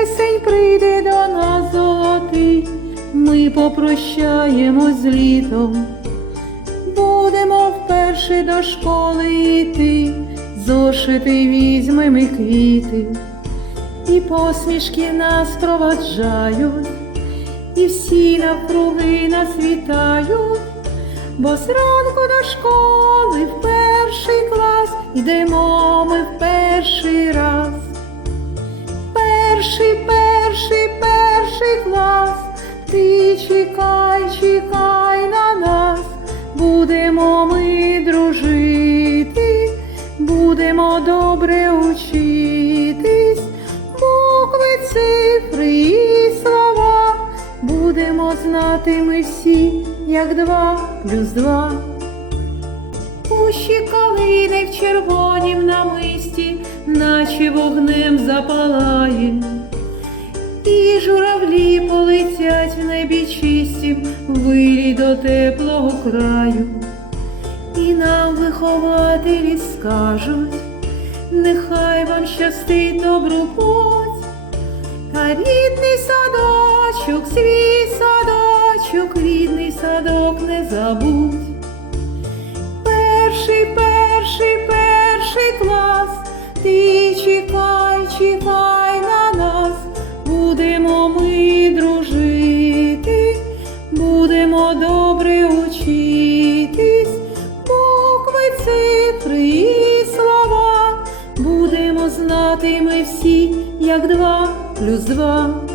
Вересень прийде до нас золотий, ми попрощаємо з літом. Будемо вперше до школи йти, зошити візьмемо і квіти, і посмішки нас проваджають, і всі навкруги нас вітають, бо зранку до школи чекай, на нас, будемо ми дружити, будемо добре учитись, букви, цифри і слова, будемо знати ми всі, як два плюс два. Кущі калини в червонім намисті, наче вогнем запалає, і журавлі полетять в небі чистім, вирій до теплого краю, і нам вихователі скажуть, нехай вам щастить добру путь, та рідний садочок, свій садочок, рідний садок не забудь. Як два плюс два.